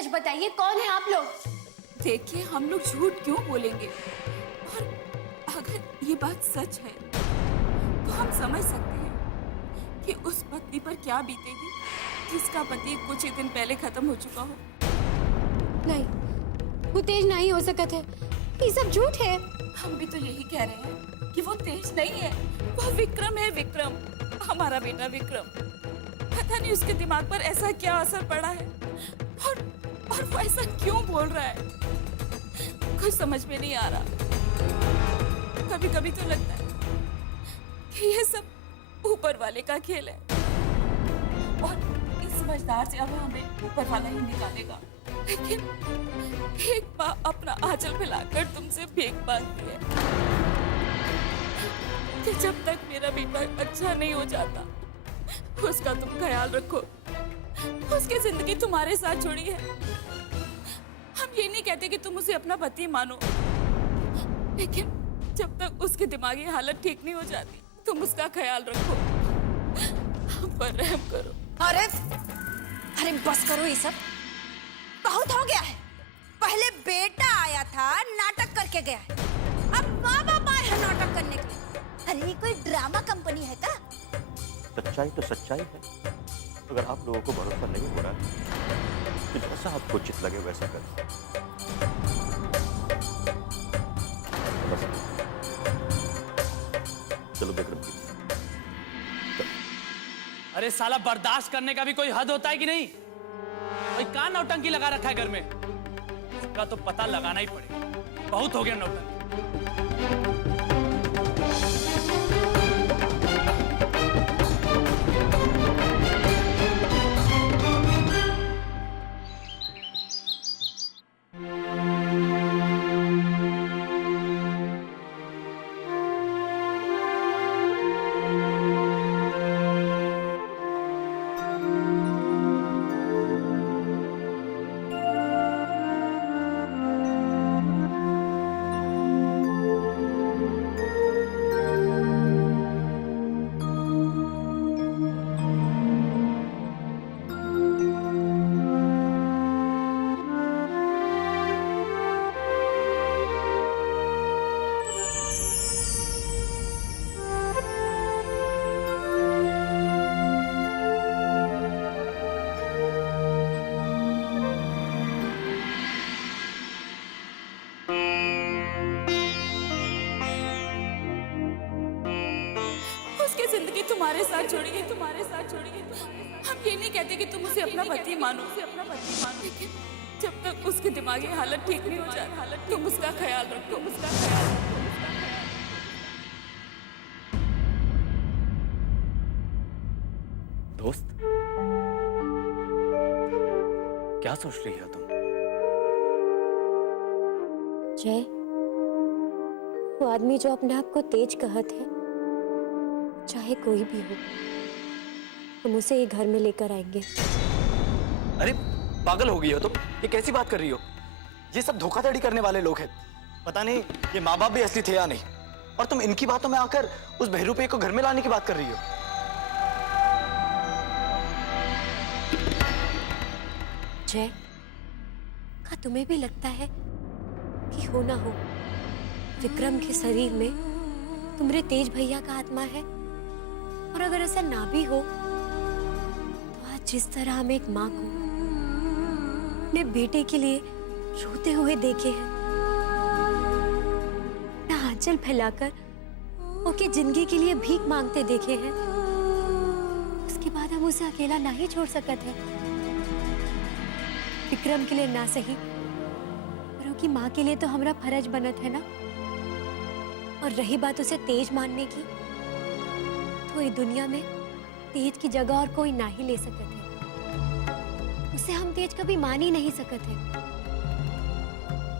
सच बताइए, कौन है आप लोग? देखिए, हम लोग झूठ क्यों बोलेंगे, और अगर ये बात सच है तो हम समझ सकते हैं कि उस पत्नी पर क्या बीतेगी जिसका पति कुछ ही दिन पहले खत्म हो चुका हो। नहीं, वो तेज नहीं हो सकता है, ये सब झूठ है। हम भी तो यही कह रहे हैं कि वो तेज नहीं है, वो विक्रम है। विक्रम, हमारा बेटा विक्रम। पता नहीं उसके दिमाग पर ऐसा क्या असर पड़ा है, और वो ऐसा क्यों बोल रहा है, कुछ समझ में नहीं आ रहा। कभी कभी तो लगता है कि ये सब ऊपर वाले का खेल है, और इस समझदार से अब हमें ऊपर वाला ही निकालेगा। लेकिन एक माँ अपना आंचल फैलाकर तुमसे भीख मांगती है कि जब तक मेरा बेटा अच्छा नहीं हो जाता उसका तुम ख्याल रखो, उसकी जिंदगी तुम्हारे साथ जुड़ी है। हम ये नहीं कहते कि तुम उसे अपना पति मानो, लेकिन जब तक उसकी दिमागी हालत ठीक नहीं हो जाती तुम उसका ख्याल रखो, हम पर रहम करो। अरे अरे बस करो, ये सब बहुत हो गया है। पहले बेटा आया था, नाटक करके गया है, अब माँ बाप आए हैं नाटक करने के लिए। अरे ये कोई ड्रामा कंपनी है क्या? सच्चाई तो सच्चाई है। अगर आप लोगों को भरोसा नहीं हो रहा तो जैसा आपको उचित लगे वैसा करें। चलो विक्रम जी। अरे साला, बर्दाश्त करने का भी कोई हद होता है कि नहीं? कोई कहाँ नौटंकी लगा रखा है घर में? इसका तो पता लगाना ही पड़ेगा। बहुत हो गया नौटंकी। जिंदगी तुम्हारे साथ जुड़ी है, तुम्हारे साथ जुड़ी है। हम ये नहीं कहते कि तुम उसे अपना पति मानो, लेकिन जब तक उसकी दिमागी हालत ठीक नहीं हो जाती तुम उसका ख्याल रखो, उसका ख्याल रखो। दोस्त, क्या सोच रही हो तुम? जय, वो आदमी जो अपने आप को तेज कहत है, चाहे कोई भी हो, हम उसे ये घर में लेकर आएंगे। अरे पागल हो गई हो तुम? ये कैसी बात कर रही हो? ये सब धोखाधड़ी करने वाले लोग हैं। पता नहीं ये माँ बाप भी असली थे या नहीं, और तुम इनकी बातों में आकर उस बहरूपे को घर में लाने की बात कर रही हो। जय, क्या तुम्हें भी लगता है कि हो ना हो विक्रम के शरीर में तुम्हारे तेज भैया का आत्मा है? और अगर ऐसा ना भी हो तो आज जिस तरह हम एक माँ को अपने बेटे के लिए रोते हुए देखे हैं, अपना आंचल फैलाकर उसकी जिंदगी के लिए भीख मांगते देखे हैं, उसके बाद हम उसे अकेला ना ही छोड़ सकते हैं। विक्रम के लिए ना सही, पर उनकी माँ के लिए तो हमारा फर्ज बनत है ना। और रही बात उसे तेज मानने की, तो ये दुनिया में तेज की जगह और कोई ना ही ले सकते थे। उसे हम तेज कभी मान ही नहीं सकते,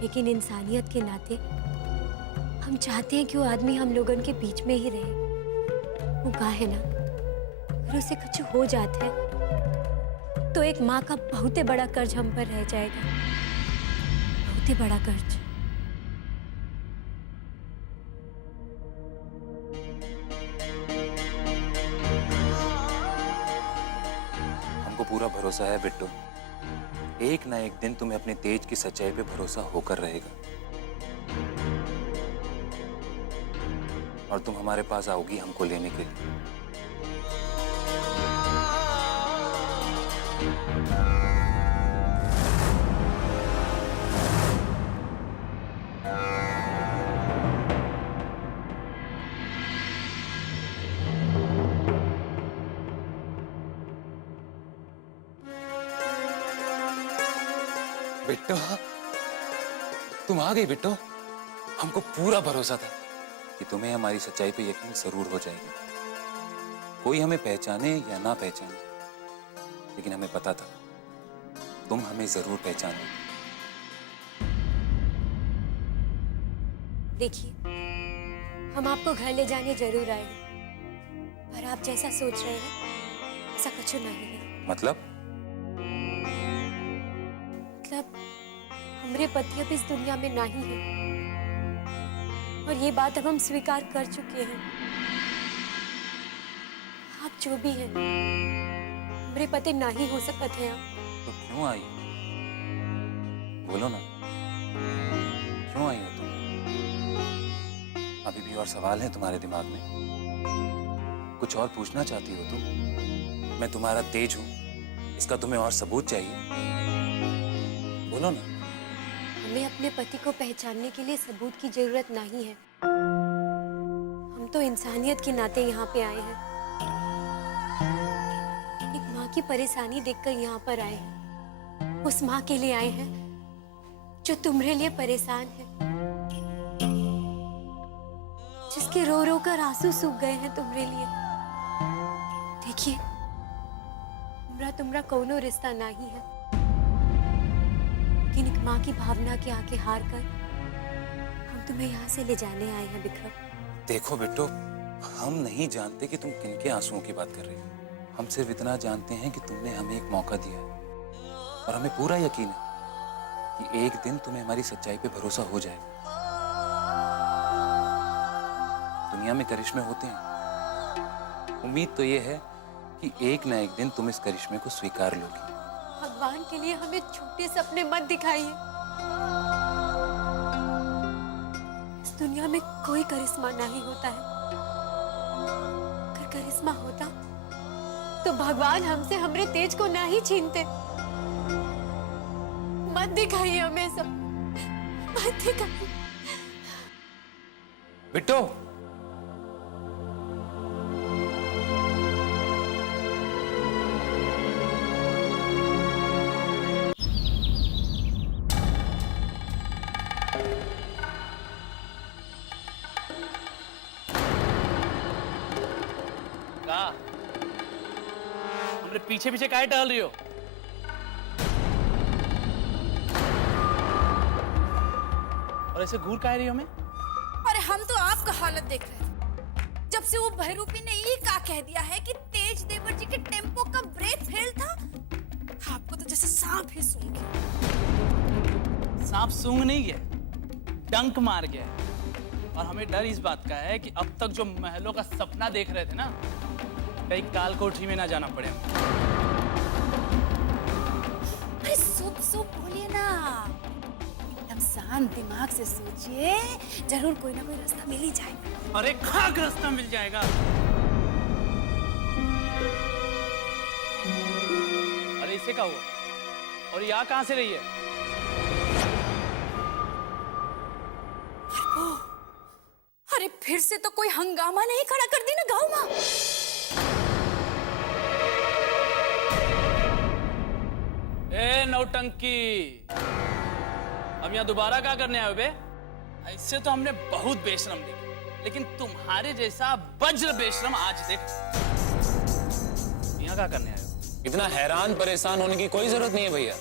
लेकिन इंसानियत के नाते हम चाहते हैं कि वो आदमी हम लोगन के बीच में ही रहे। वो कहा है ना, अगर उसे कुछ हो जाता है तो एक माँ का बहुत बड़ा कर्ज हम पर रह जाएगा, बहुत बड़ा कर्ज। पूरा भरोसा है बिट्टू, एक ना एक दिन तुम्हें अपने तेज की सच्चाई पे भरोसा होकर रहेगा और तुम हमारे पास आओगी हमको लेने के लिए। बिट्टो, तुम आ गई बिट्टो। हमको पूरा भरोसा था कि तुम्हें हमारी सच्चाई पे यकीन जरूर हो जाएगा। कोई हमें पहचाने या ना पहचाने, लेकिन हमें पता था तुम हमें जरूर पहचानोगे। देखिए, हम आपको घर ले जाने जरूर आए हैं, पर आप जैसा सोच रहे हैं ऐसा कुछ नहीं है। मतलब हमरे पति अब इस दुनिया में नहीं है और ये बात अब हम स्वीकार कर चुके हैं। आप जो भी हैं, हमरे पति नहीं हो सकते हैं आप। तो क्यों आई? बोलो ना, क्यों आई हो तुम? अभी भी और सवाल हैं तुम्हारे दिमाग में? कुछ और पूछना चाहती हो तुम? मैं तुम्हारा तेज हूं, इसका तुम्हें और सबूत चाहिए? बोलो ना। हमें अपने पति को पहचानने के लिए सबूत की जरूरत नहीं है। हम तो इंसानियत के नाते यहाँ पे आए हैं। एक माँ की परेशानी देखकर यहाँ पर आए हैं। उस माँ के लिए आए हैं जो तुम्हारे लिए परेशान है, जिसके रो रो कर आंसू सूख गए हैं तुम्हारे लिए। देखिए, तुम्हारा कोनो रिश्ता नहीं है, लेकिन एक माँ की भावना के आगे हार कर हम तुम्हें यहाँ से ले जाने आए हैं विक्रम। देखो बिट्टो, हम नहीं जानते कि तुम किनके आंसुओं की बात कर रही हो। हम सिर्फ इतना जानते हैं कि तुमने हमें एक मौका दिया है और हमें पूरा यकीन है कि एक दिन तुम्हें हमारी सच्चाई पे भरोसा हो जाएगा। दुनिया में करिश्मे होते हैं, उम्मीद तो ये है कि एक ना एक दिन तुम इस करिश्मे को स्वीकार लोगी। भगवान के लिए हमें छोटे सपने मत दिखाइए। इस दुनिया में कोई करिश्मा नहीं होता है। अगर करिश्मा होता तो भगवान हमसे हमरे तेज को ना ही छीनते। मत दिखाइए हमें सब, मत दिखाइए। बिट्टो, हमरे पीछे पीछे काहे टहल रही हो? और ऐसे घूर काहे रही हो? हमें अरे हम तो आपका हालत देख रहे थे। जब से वो बहरूपी ने ये का कह दिया है कि तेज देवर जी के टेम्पो का ब्रेक फेल था, आपको तो जैसे सांप ही सूंघ गया। सांप सूंघ नहीं गया, डंक मार गया। और हमें डर इस बात का है कि अब तक जो महलों का सपना देख रहे थे ना, कहीं काल कोठरी में ना जाना पड़े। अरे सुप सुप बोलिए ना, एकदम शांत दिमाग से सोचिए, जरूर कोई ना कोई रास्ता मिल ही जाएगा। अरे खाक रास्ता मिल जाएगा। अरे इसे क्या हुआ? और यहाँ कहाँ से रही है? अरे फिर से तो कोई हंगामा नहीं खड़ा कर दी ना गांव में। ए नौटंकी, अब यहाँ दोबारा क्या करने आए हो बे? ऐसे तो हमने बहुत बेशरम देखे, लेकिन तुम्हारे जैसा वज्र बेशरम आज देख। यहाँ क्या करने आए हो? इतना हैरान परेशान होने की कोई जरूरत नहीं है भैया।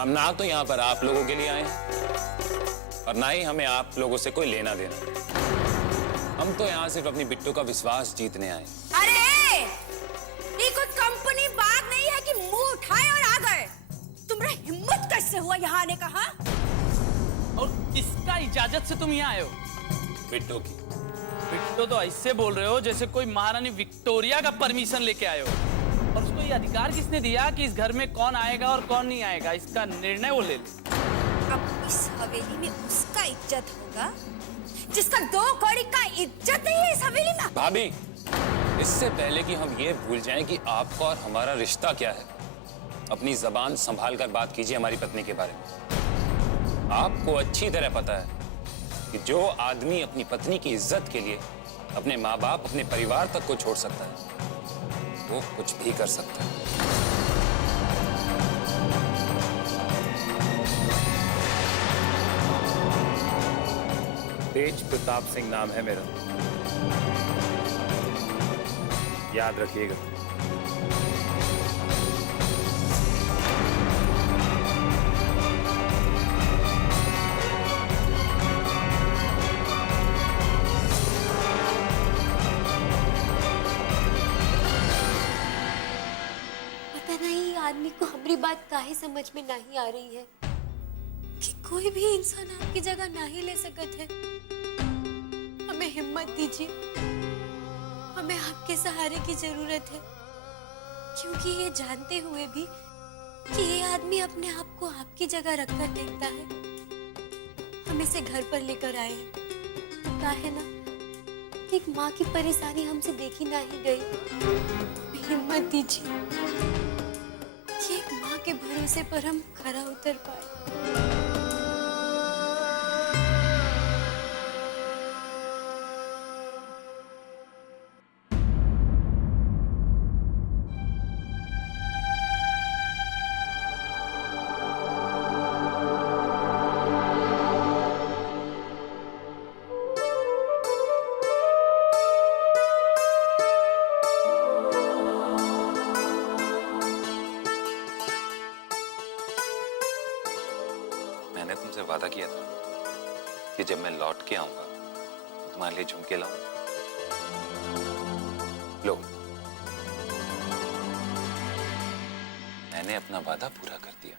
हम ना तो यहाँ पर आप लोगों के लिए आए हैं और ना ही हमें आप लोगों से कोई लेना देना। हम तो यहाँ सिर्फ अपनी बिट्टू का विश्वास जीतने आए। अरे ये कोई कंपनी बात नहीं है कि मुंह उठाए और आ गए। तुम्हारा हिम्मत कैसे हुआ यहाँ आने का? हाँ, और किसका इजाजत से तुम यहाँ आए हो? बिट्टू की। बिट्टू तो ऐसे बोल रहे हो जैसे कोई महारानी विक्टोरिया का परमिशन लेके आए हो। और उसको ये अधिकार किसने दिया कि इस घर में कौन आएगा और कौन नहीं आएगा, इसका निर्णय वो ले ले। अब इस हवेली में उसका इज्जत होगा जिसका 2 कौड़ी का इज्जत नहीं है इस हवेली में। भाभी, इससे पहले कि हम ये भूल जाएं कि आपका और हमारा रिश्ता क्या है, अपनी जबान संभाल कर बात कीजिए हमारी पत्नी के बारे में। आपको अच्छी तरह पता है कि जो आदमी अपनी पत्नी की इज्जत के लिए अपने माँ बाप, अपने परिवार तक को छोड़ सकता है, वो कुछ भी कर सकता है। तेज प्रताप सिंह नाम है मेरा, याद रखिएगा। पता नहीं आदमी को हमारी बात काहे समझ में नहीं आ रही है कि कोई भी इंसान आपकी जगह नहीं ले सकत है। हमें हिम्मत दीजिए, हमें आपके सहारे की जरूरत है, क्योंकि ये जानते हुए भी कि ये आदमी अपने आप को आपकी जगह रखकर देखता है, हम इसे घर पर लेकर आए हैं। कहा है ना कि एक माँ की परेशानी हमसे देखी नहीं गई। हिम्मत दीजिए कि एक माँ के भरोसे पर हम खरा उतर पाए। मैंने तुमसे वादा किया था कि जब मैं लौट के आऊंगा तो तुम्हारे लिए झुमके लाऊंगा। लो, मैंने अपना वादा पूरा कर दिया।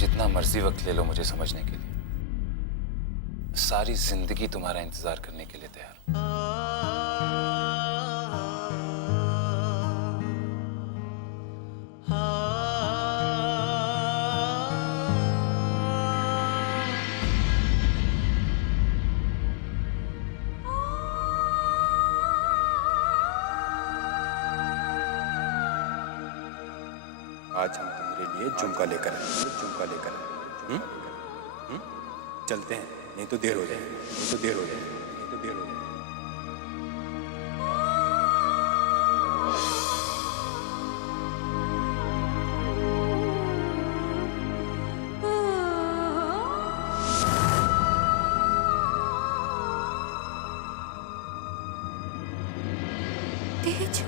जितना मर्जी वक्त ले लो मुझे समझने के लिए, सारी जिंदगी तुम्हारा इंतजार करने के लिए तैयार हूं। आज हम तुम्हारे लिए झुमका लेकर आए, झुमका लेकर आए। चलते हैं, नहीं तो देर हो जाएगी, नहीं तो देर हो जाएगी, नहीं तो देर हो जाएगी। तेज,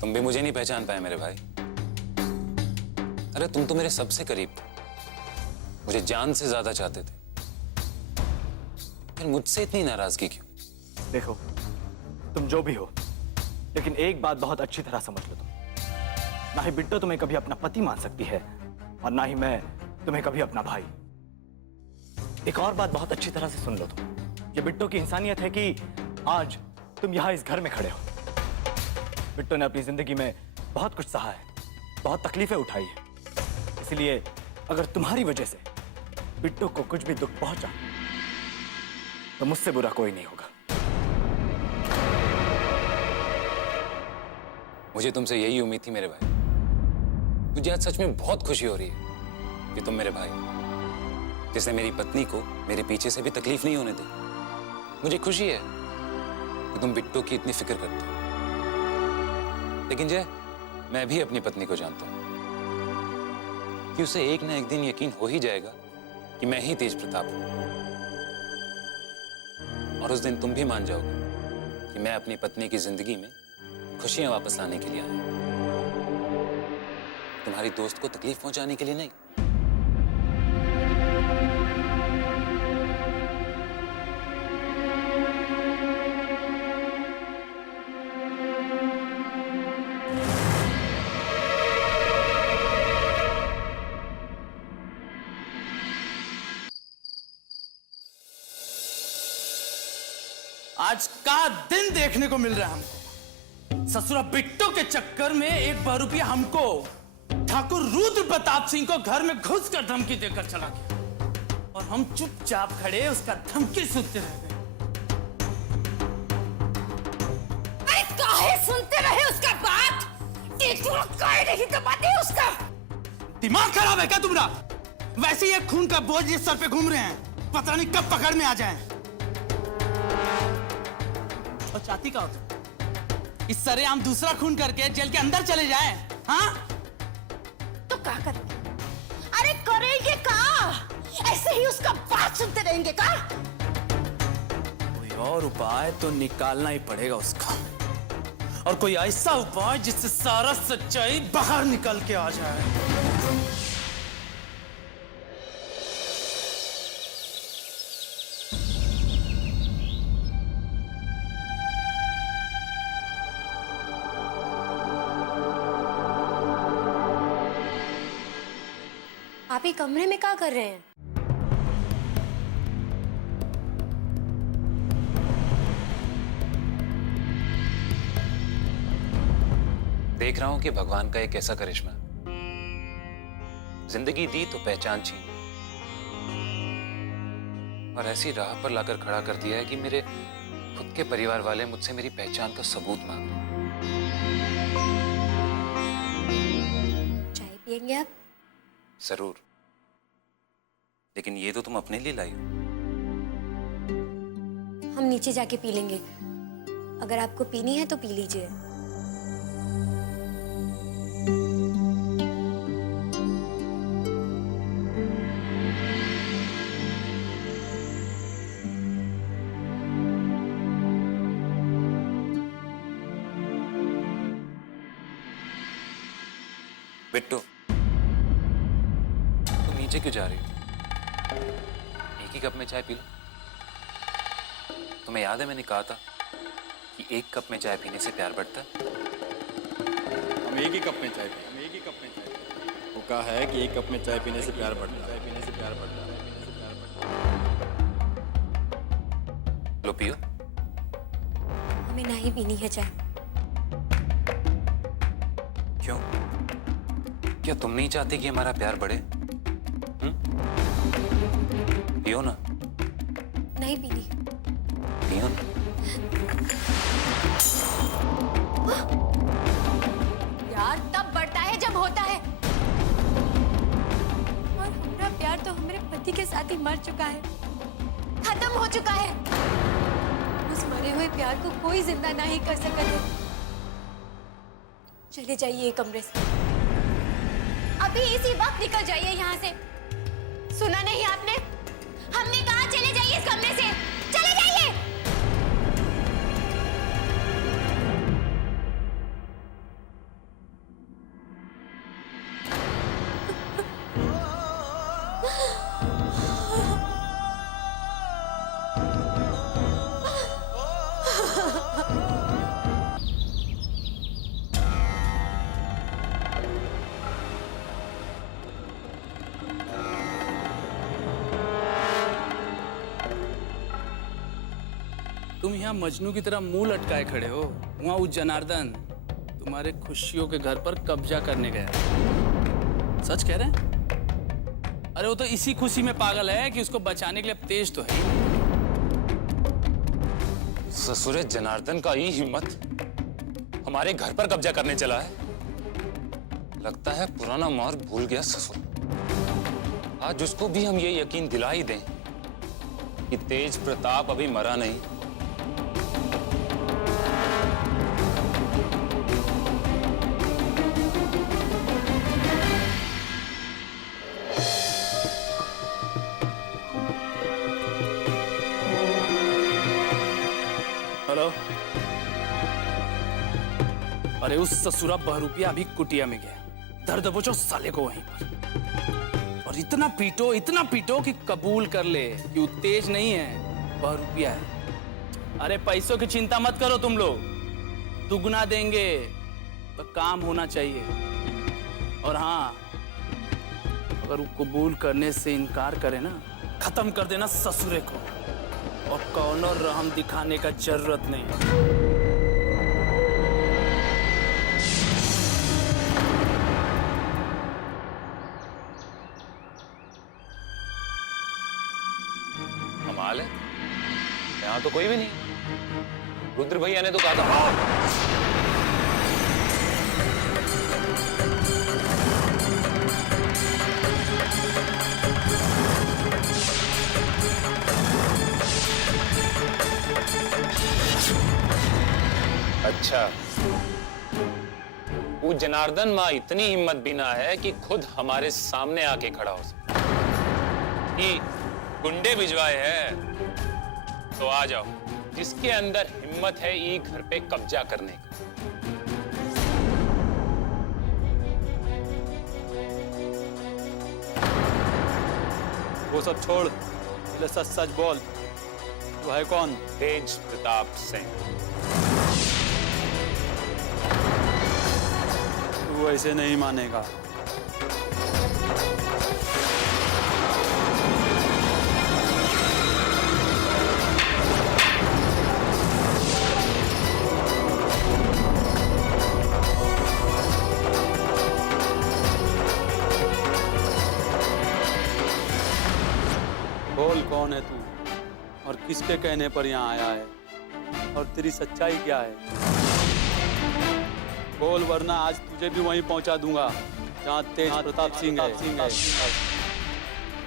तुम भी मुझे नहीं पहचान पाए मेरे भाई। अरे तुम तो मेरे सबसे करीब थे, मुझे जान से ज्यादा चाहते थे, फिर मुझसे इतनी नाराजगी क्यों? देखो, तुम जो भी हो, लेकिन एक बात बहुत अच्छी तरह समझ लो, तुम ना ही बिट्टो तुम्हें कभी अपना पति मान सकती है और ना ही मैं तुम्हें कभी अपना भाई। एक और बात बहुत अच्छी तरह से सुन लो तुम, ये बिट्टो की इंसानियत है कि आज तुम यहाँ इस घर में खड़े हो। बिट्टो ने अपनी जिंदगी में बहुत कुछ सहा है, बहुत तकलीफें उठाई है, इसलिए अगर तुम्हारी वजह से बिट्टू को कुछ भी दुख पहुंचा तो मुझसे बुरा कोई नहीं होगा। मुझे तुमसे यही उम्मीद थी मेरे भाई। मुझे आज सच में बहुत खुशी हो रही है कि तुम मेरे भाई, जिसने मेरी पत्नी को मेरे पीछे से भी तकलीफ नहीं होने दी। मुझे खुशी है कि तुम बिट्टू की इतनी फिक्र करते हो। लेकिन जय, मैं भी अपनी पत्नी को जानता हूं कि उसे एक ना एक दिन यकीन हो ही जाएगा कि मैं ही तेज प्रताप हूं। और उस दिन तुम भी मान जाओगे कि मैं अपनी पत्नी की जिंदगी में खुशियां वापस लाने के लिए आया हूं, तुम्हारी दोस्त को तकलीफ पहुंचाने के लिए नहीं। आज का दिन देखने को मिल रहा है हमको। ससुरा बिट्टू के चक्कर में एक बार रुपया हमको ठाकुर रुद्र प्रताप सिंह को घर में घुस कर धमकी देकर चला गया और हम चुपचाप खड़े उसका धमकी सुनते रह गए। अरे काहे सुनते रहे उसका बात? काहे नहीं दबाते उसका? दिमाग खराब है क्या तुम्हारा? वैसे ही एक खून का बोझ इस सर पे घूम रहे हैं, पता नहीं कब पकड़ में आ जाए। और चाहती का होता इस सरे हम दूसरा खून करके जेल के अंदर चले जाएं, हाँ? तो क्या करेंगे? अरे करेंगे का? ऐसे ही उसका बात सुनते रहेंगे का? कोई और उपाय तो निकालना ही पड़ेगा उसका, और कोई ऐसा उपाय जिससे सारा सच्चाई बाहर निकल के आ जाए। आप ही कमरे में क्या कर रहे हैं? देख रहा हूं कि भगवान का एक ऐसा करिश्मा, जिंदगी दी तो पहचान छीन, और ऐसी राह पर लाकर खड़ा कर दिया है कि मेरे खुद के परिवार वाले मुझसे मेरी पहचान का सबूत मांग रहे हैं। चाय पियेंगे आप? जरूर, लेकिन ये तो तुम अपने लिए लाई हो। हम नीचे जाके पी लेंगे। अगर आपको पीनी है तो पी लीजिए। बिट्टू, तुम नीचे क्यों जा रही हो? एक ही कप में चाय पी लो। तुम्हें याद है मैंने कहा था कि एक कप में चाय पीने से प्यार बढ़ता है। हम एक ही कप में चाय पिए, हम एक ही कप में चाय पिए। वो कहा है कि एक कप में चाय पीने से प्यार बढ़ता है, चाय पीने से प्यार बढ़ता है, चाय पीने से प्यार बढ़ता है। लो पियो। हमें नहीं पीनी है चाय। क्यों? क्या तुम नहीं चाहती कि हमारा प्यार बढ़े? पियो ना। नहीं पीनी। पियो ना। प्यार तब बढ़ता है जब होता है, और हमारा प्यार तो हमारे पति के साथ ही मर चुका है, खत्म हो चुका है। उस मरे हुए प्यार को कोई जिंदा नहीं कर सकता है। चले जाइए कमरे से, अभी इसी वक्त निकल जाइए यहाँ से। सुना नहीं आपने? हमने कहा चले जाइए इस कमरे से, चले जाइए। तुम यहाँ मजनू की तरह मुंह लटकाए खड़े हो, वहां उस जनार्दन तुम्हारे खुशियों के घर पर कब्जा करने गया। सच कह रहे हैं? अरे वो तो इसी खुशी में पागल है कि उसको बचाने के लिए अब तेज तो है ही। ससुरे जनार्दन का ही हिम्मत हमारे घर पर कब्जा करने चला है। लगता है पुराना मार भूल गया ससुर। आज उसको भी हम ये यकीन दिला ही दें कि तेज प्रताप अभी मरा नहीं। हेलो। अरे उस ससुरा बहरूपिया अभी कुटिया में गया। दर्द दबोचो साले को वहीं पर, और इतना पीटो कि कबूल कर ले कि वो तेज नहीं है, बहरूपिया है। अरे पैसों की चिंता मत करो तुम लोग, दुगना देंगे, तो काम होना चाहिए। और हाँ, अगर वो कबूल करने से इनकार करे ना, खत्म कर देना ससुरे को, और कौनो रहम दिखाने का जरूरत नहीं। कमाल है, यहाँ तो कोई भी नहीं। रुद्र भैया ने तो कहा था। अच्छा, वो जनार्दन माँ इतनी हिम्मत भी ना है कि खुद हमारे सामने आके खड़ा हो सके कि गुंडे भिजवाए हैं, तो आ जाओ। जिसके अंदर हिम्मत है ये घर पे कब्जा करने का। वो सब छोड़, पहले सच सच बोल, तू है कौन? तेज प्रताप सिंह। तू ऐसे नहीं मानेगा। बोल, कौन है तू और किसके कहने पर यहाँ आया है, और तेरी सच्चाई क्या है? बोल, वरना आज तुझे भी वहीं पहुंचा दूंगा जहाँ तेज प्रताप सिंह है।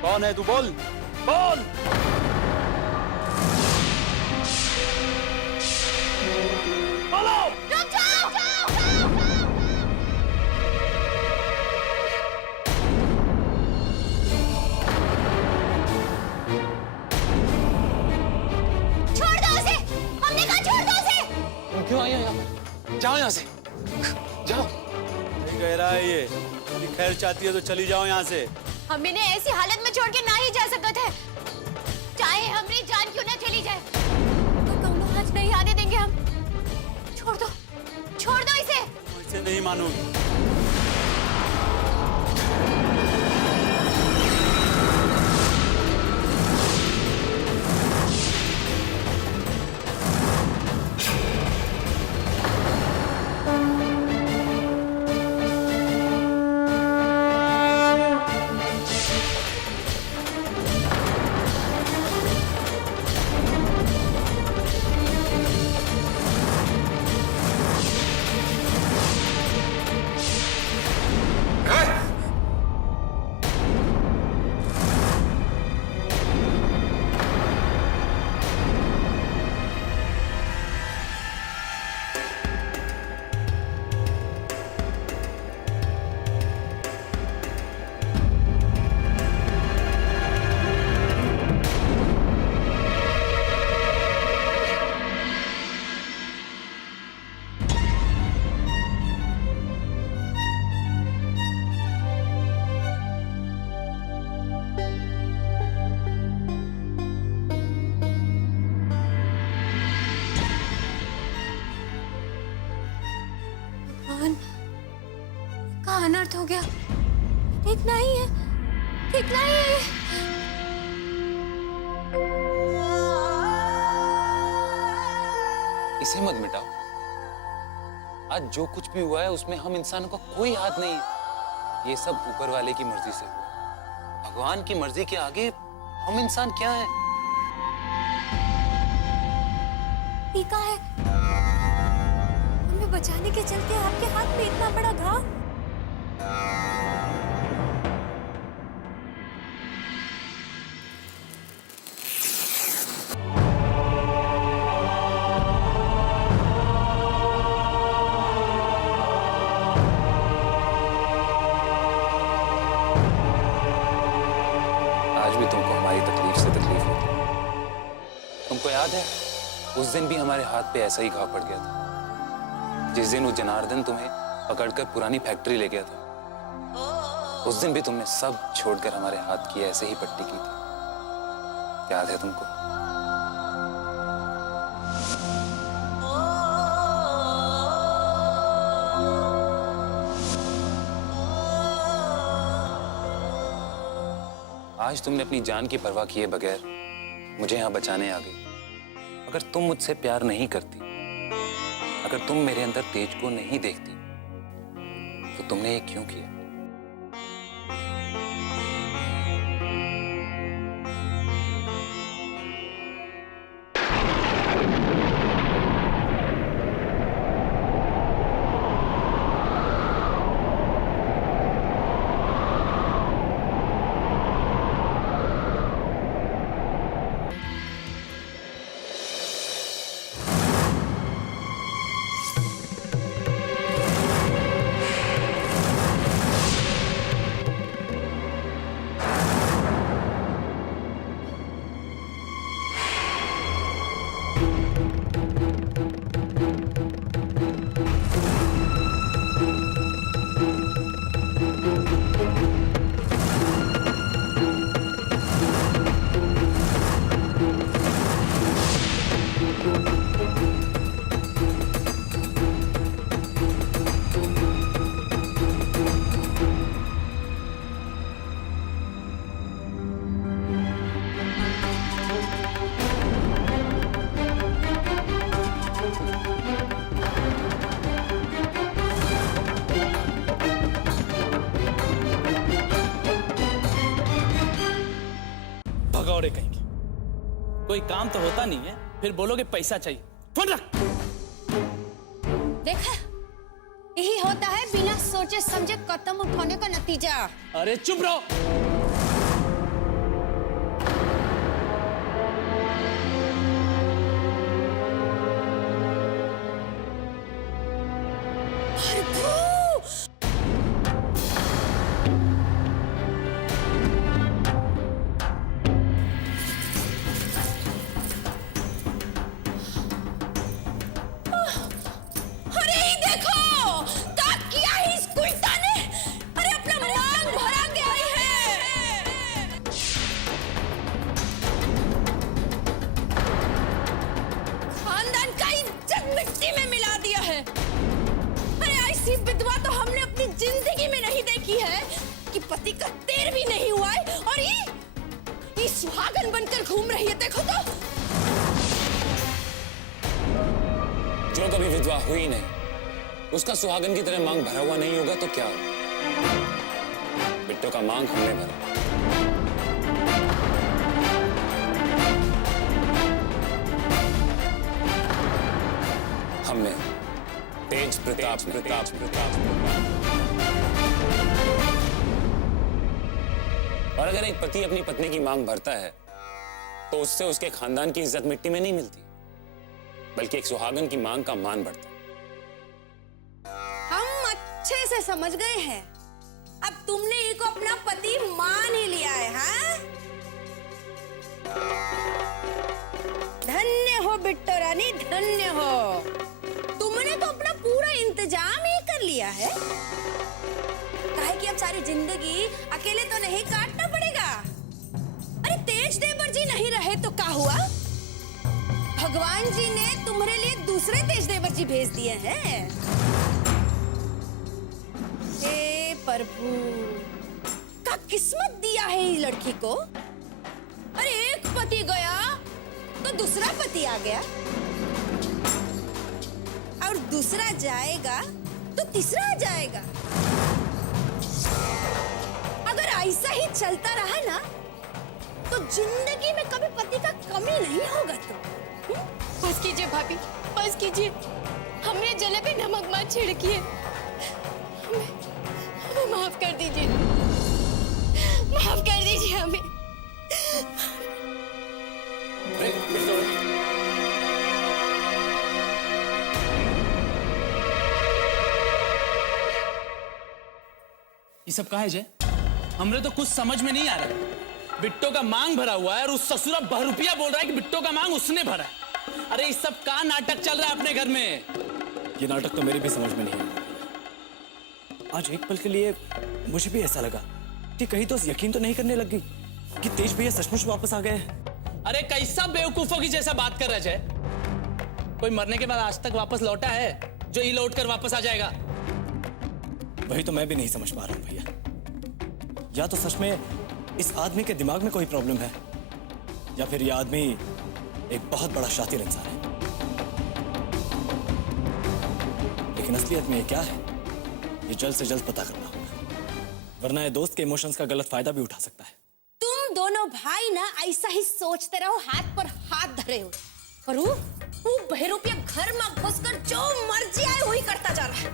कौन है तू? बोल बोल। क्यों आई हो यहाँ पर? जाओ यहाँ से, जाओ। नहीं कह रहा है ये, खैर चाहती है तो चली जाओ यहाँ से। हम इन्हें ऐसी हालत में छोड़ के ना ही जा सकते थे, चाहे हमारी जान क्यों ना चली जाए, तो दोनों आज नहीं आने देंगे हम। छोड़ दो इसे। ऐसे नहीं मानूंगी। का अनर्थ हो गया। ठीक नहीं है, ठीक नहीं है। इसे मत मिटाओ। आज जो कुछ भी हुआ है उसमें हम इंसानों का कोई हाथ नहीं है। ये सब ऊपर वाले की मर्जी से हुआ। भगवान की मर्जी के आगे हम इंसान क्या है? टीका है। हमें बचाने के चलते आपके हाथ में इतना बड़ा घाव। आज भी तुमको हमारी तकलीफ से तकलीफ होती है। तुमको याद है उस दिन भी हमारे हाथ पे ऐसा ही घाव पड़ गया था, जिस दिन वो जनार्दन तुम्हें पकड़कर पुरानी फैक्ट्री ले गया था। उस दिन भी तुमने सब छोड़कर हमारे हाथ की ऐसे ही पट्टी की थी, याद है तुमको? आज तुमने अपनी जान की परवाह किए बगैर मुझे यहाँ बचाने आ गई। अगर तुम मुझसे प्यार नहीं करती, अगर तुम मेरे अंदर तेज को नहीं देखती, तो तुमने ये क्यों किया? भगौड़े कहेंगे, कोई काम तो होता नहीं है, फिर बोलोगे पैसा चाहिए। फोन रख। देखा, यही होता है बिना सोचे समझे कदम उठाने का नतीजा। अरे चुप रहो। जिंदगी में नहीं देखी है कि पति का देर भी नहीं हुआ है और ये सुहागन बनकर घूम रही है। देखो तो, जो कभी विधवा हुई नहीं, उसका सुहागन की तरह मांग भरा हुआ नहीं होगा तो क्या होगा? बिट्टो का मांग हमने भरा। हमने तेज प्रताप और अगर एक पति अपनी पत्नी की मांग भरता है तो उससे उसके खानदान की इज्जत मिट्टी में नहीं मिलती, बल्कि एक सुहागन की मांग का मान बढ़ता है। हम अच्छे से समझ गए हैं। अब तुमने ये को अपना पति मान ही लिया है, हाँ? धन्य हो बिट्टो रानी, धन्य हो। तुमने तो अपना पूरा इंतजाम ही कर लिया है। काहे कि अब सारी जिंदगी अकेले तो नहीं काटना पड़ेगा। अरे तेज देवर जी नहीं रहे तो क्या हुआ? भगवान जी ने तुम्हारे लिए दूसरे तेज देवर जी भेज दिए हैं। हे प्रभु, का किस्मत दिया है इस लड़की को। अरे एक पति गया तो दूसरा पति आ गया, और दूसरा जाएगा तो तीसरा आ जाएगा। अगर ऐसा ही चलता रहा ना तो जिंदगी में कभी पति का कमी नहीं होगा तो। बस कीजिए भाभी, बस कीजिए। हमने जले पे नमक मत छिड़किए। हमें माफ कर दीजिए, माफ कर दीजिए हमें। ये सब कहा है जय? हमरे तो कुछ समझ में नहीं आ रहा है। बिट्टो का मांग भरा हुआ है और उस ससुरा बहरूपिया बोल रहा है कि बिट्टो का मांग उसने भरा है। अरे इस सब का नाटक चल रहा है अपने घर में? ये नाटक तो मेरे भी समझ में नहीं आया। आज एक पल के लिए मुझे भी ऐसा लगा कि कहीं तो यकीन तो नहीं करने लग गई कि तेज भैया सचमुच वापस आ गए हैं। अरे कैसा बेवकूफों की जैसा बात कर रहा है जय? कोई मरने के बाद आज तक वापस लौटा है जो ही लौट कर वापस आ जाएगा? वही तो मैं भी नहीं समझ पा रहा हूँ भैया। या तो सच में इस आदमी के दिमाग में कोई प्रॉब्लम है या फिर यह आदमी एक बहुत बड़ा शातिर इंसान है। लेकिन असलियत में ये क्या है, ये जल्द से जल्द पता करना होगा, वरना ये दोस्त के इमोशंस का गलत फायदा भी उठा सकता है। तुम दोनों भाई ना ऐसा ही सोचते रहो, हाथ पर हाथ धरे हो। और वो बहरूपिया घर में घुसकर जो मर्जी आए वही करता जा रहा है।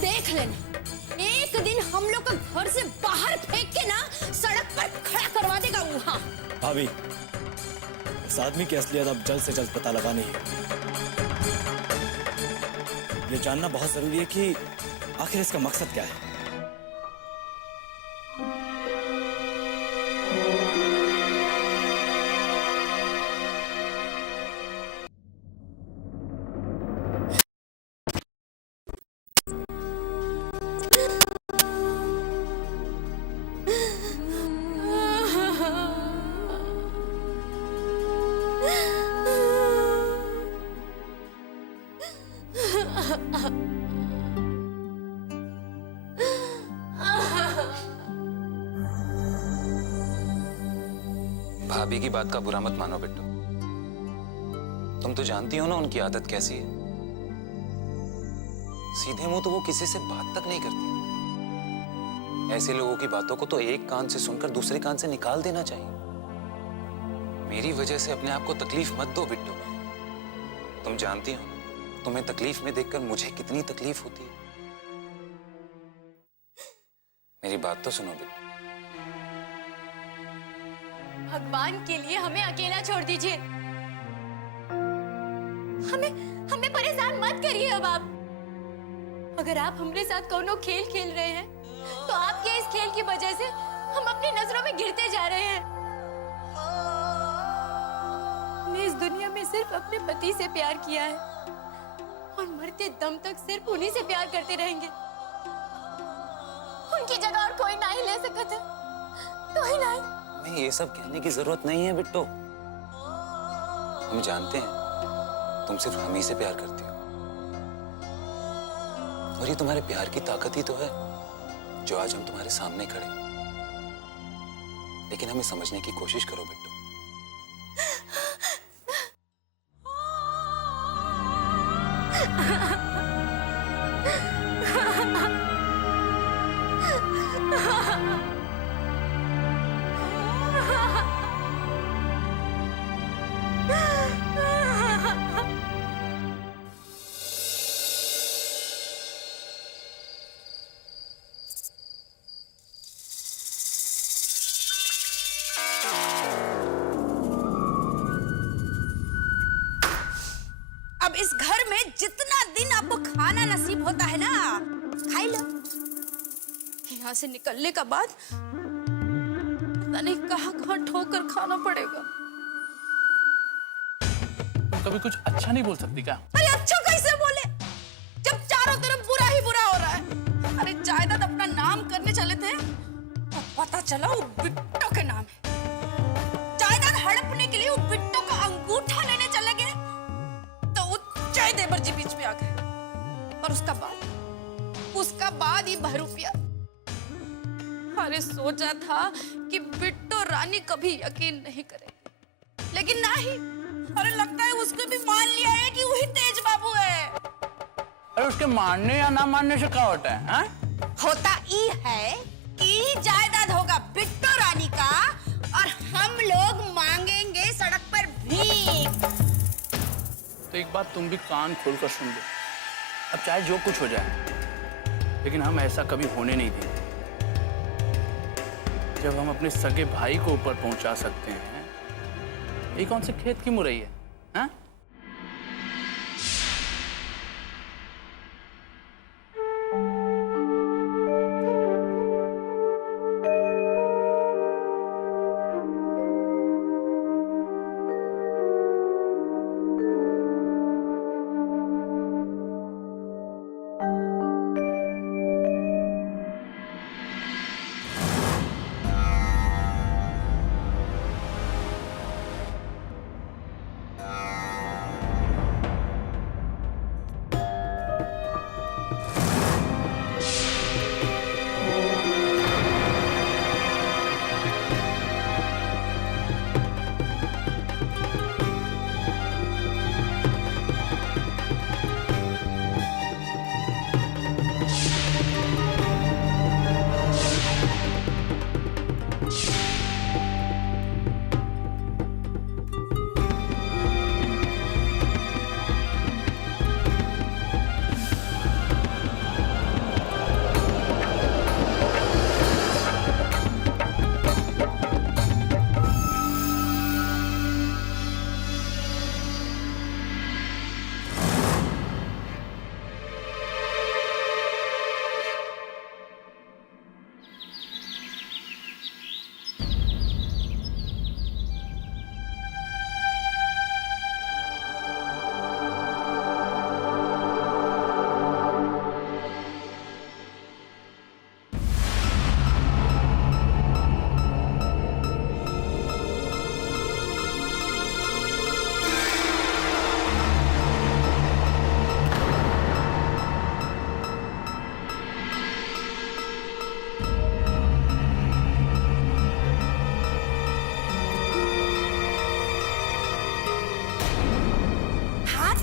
देख लेना, एक दिन हम लोग को घर से बाहर फेंक के ना सड़क पर खड़ा करवा देगा वो। हाँ भाभी, इस आदमी की असलियत अब जल्द से जल्द पता लगानी है। ये जानना बहुत जरूरी है कि आखिर इसका मकसद क्या है। भाभी की बात का बुरा मत मानो बिट्टू। तुम तो जानती हो ना उनकी आदत कैसी है। सीधे मुंह तो वो किसी से बात तक नहीं करती। ऐसे लोगों की बातों को तो एक कान से सुनकर दूसरे कान से निकाल देना चाहिए। मेरी वजह से अपने आप को तकलीफ मत दो बिट्टू। तुम जानती हो तुम्हें तकलीफ में देखकर मुझे कितनी तकलीफ होती है। मेरी बात तो सुनो बिट्टू। भगवान के लिए हमें अकेला छोड़ दीजिए। हमें परेशान मत करिए अब आप। अगर आप हमारे साथ कोनो खेल खेल रहे हैं तो आपके इस खेल की वजह से हम अपनी नजरों में गिरते जा रहे हैं। हमने इस दुनिया में सिर्फ अपने पति से प्यार किया है और मरते दम तक सिर्फ उन्हीं से प्यार करते रहेंगे। उनकी जगह और कोई ना ही ले सकता है, कोई ना ही। नहीं, ये सब कहने की जरूरत नहीं है बिट्टू। हम जानते हैं तुम सिर्फ हम ही से प्यार करती हो और ये तुम्हारे प्यार की ताकत ही तो है जो आज हम तुम्हारे सामने खड़े हैं। लेकिन हमें समझने की कोशिश करो बिट्टू। अब इस घर में जितना दिन आपको खाना नसीब होता है ना, खाई लो। यहाँ से निकलने का बाद पता नहीं कहाँ ठोकर खाना पड़ेगा। तुम कभी कुछ अच्छा नहीं बोल सकती क्या? अरे अच्छा कैसे बोले जब चारों तरफ बुरा ही बुरा हो रहा है। अरे जायदाद अपना नाम करने चले थे और पता चला वो बिट्टो के नाम है। जायदाद हड़पने के लिए वो बिट्टो का अंगूठा लेने चले गए तो वो जय देवर जी बीच में आ गए। और उसका बाद ही बहरूपिया। अरे सोचा था कि बिट्टो रानी कभी यकीन नहीं करेगी, लेकिन नहीं। अरे लगता है उसको भी मान लिया है कि वही तेज बाबू है। अरे उसके मानने या ना मानने से क्या होता है? हाँ? होता ही है कि ही जायदाद होगा बिट्टो रानी का, और हम लोग मांगेंगे सड़क पर भीख। तो एक बात तुम भी कान खोलकर सुन लो, अब चाहे जो कुछ हो जाए, लेकिन हम ऐसा कभी होने नहीं देंगे। जब हम अपने सगे भाई को ऊपर पहुंचा सकते हैं, ये कौन से खेत की मुरई है? हाँ?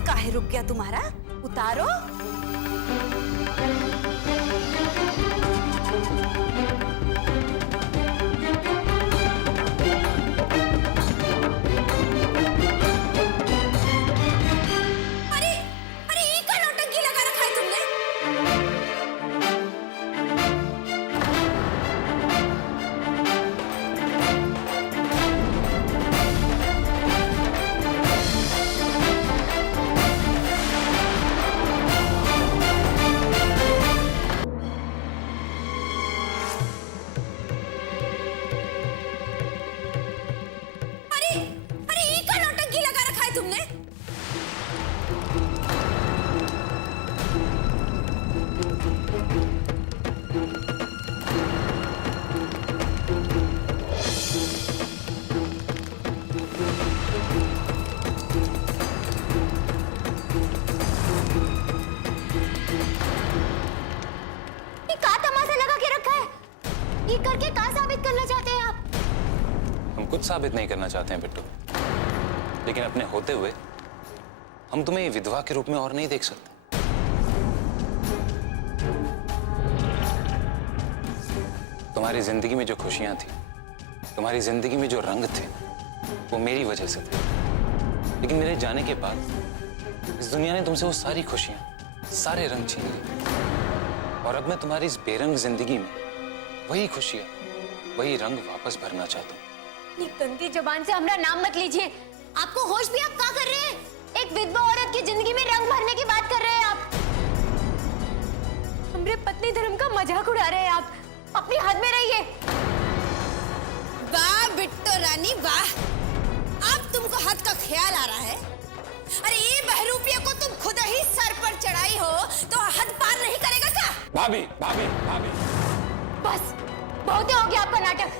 काहे रुक गया तुम्हारा? उतारो। अरे अरे ये क्या नौटंकी लगा रखा है तुमने? करके क्या साबित करना चाहते हैं आप? हम कुछ साबित नहीं करना चाहते हैं बिट्टू, लेकिन अपने होते हुए हम तुम्हें विधवा के रूप में और नहीं देख सकते। तुम्हारी जिंदगी में जो खुशियां थी, तुम्हारी जिंदगी में जो रंग थे, वो मेरी वजह से थे। लेकिन मेरे जाने के बाद इस दुनिया ने तुमसे वो सारी खुशियां, सारे रंग छीन लिए, और अब मैं तुम्हारी इस बेरंग जिंदगी में वही खुशियां, वही रंग वापस भरना चाहता हूँ। ये गंदी जुबान से हमारा नाम मत लीजिए। आपको होश भी? आप क्या कर रहे हैं? एक विधवा औरत की जिंदगी में रंग भरने की बात कर रहे हैं आप। हमरे पत्नी धर्म का मजाक उड़ा रहे हैं आप। अपनी हद में रहिए। वाह बिट्टो रानी वाह, अब तुमको हद का ख्याल आ रहा है। अरे ये बहरूपिया को तुम खुद ही सर पर चढ़ाई हो तो हद पार नहीं करेगा क्या? भाभी भाभी भाभी, बस बहुत हो गया आपका नाटक।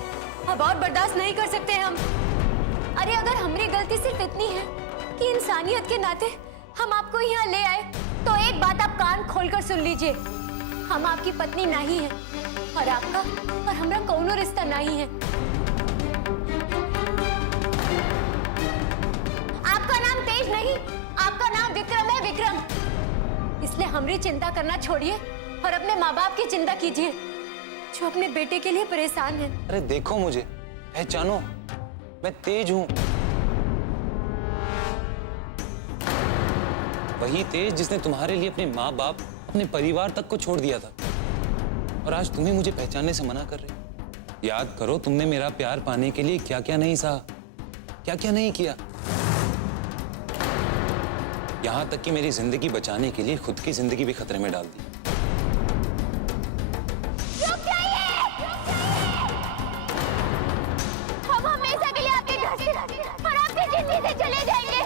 अब और बर्दाश्त नहीं कर सकते हम। अरे अगर हमारी गलती सिर्फ इतनी है कि इंसानियत के नाते हम आपको यहाँ ले आए, तो एक बात आप कान खोलकर सुन लीजिए। हम आपकी पत्नी नहीं है, और आपका और हमारा कौनो रिश्ता नहीं है। आपका नाम तेज नहीं, आपका नाम विक्रम है, विक्रम। इसलिए हमारी चिंता करना छोड़िए और अपने माँ बाप की चिंता कीजिए। जो अपने बेटे के लिए परेशान है। अरे देखो मुझे, पहचानो, मैं तेज हूं। वही तेज जिसने तुम्हारे लिए अपने माँ बाप, अपने परिवार तक को छोड़ दिया था। और आज तुम ही मुझे पहचानने से मना कर रहे हो। याद करो, तुमने मेरा प्यार पाने के लिए क्या क्या नहीं सहा, क्या क्या नहीं किया। यहां तक कि मेरी जिंदगी बचाने के लिए खुद की जिंदगी भी खतरे में डाल दी। हम हमेशा के लिए आपके घर से और आपकी जिंदगी से चले जाएंगे।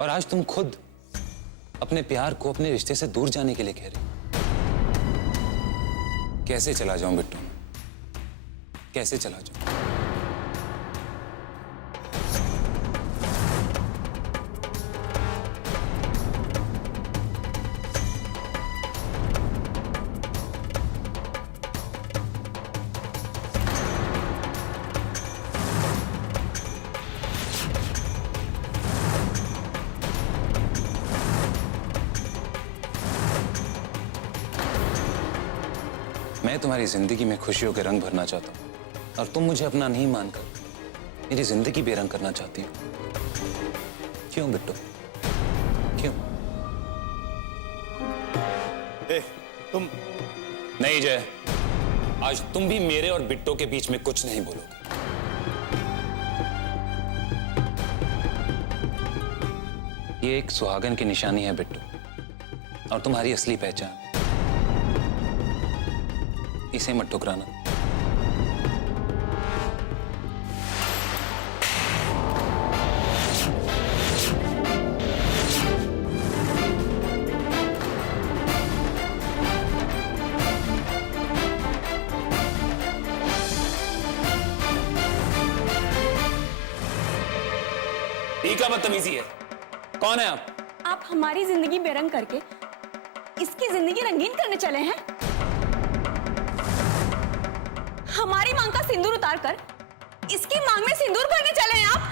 और आज तुम खुद अपने प्यार को अपने रिश्ते से दूर जाने के लिए कह रही हो। कैसे चला जाऊं बिट्टू, कैसे चला जाऊं? मैं तुम्हारी जिंदगी में खुशियों के रंग भरना चाहता हूं और तुम मुझे अपना नहीं मानकर मेरी जिंदगी बेरंग करना चाहती हो। क्यों बिट्टू, क्यों? तुम नहीं जय, आज तुम भी मेरे और बिट्टो के बीच में कुछ नहीं बोलोगे। ये एक सुहागन की निशानी है बिट्टू, और तुम्हारी असली पहचान। इसे मत ठुकराना। का बदतमीजी है। कौन है आप? आप हमारी जिंदगी बेरंग करके इसकी जिंदगी रंगीन करने चले हैं। हमारी मांग का सिंदूर उतार कर इसकी मांग में सिंदूर भरने चले हैं आप।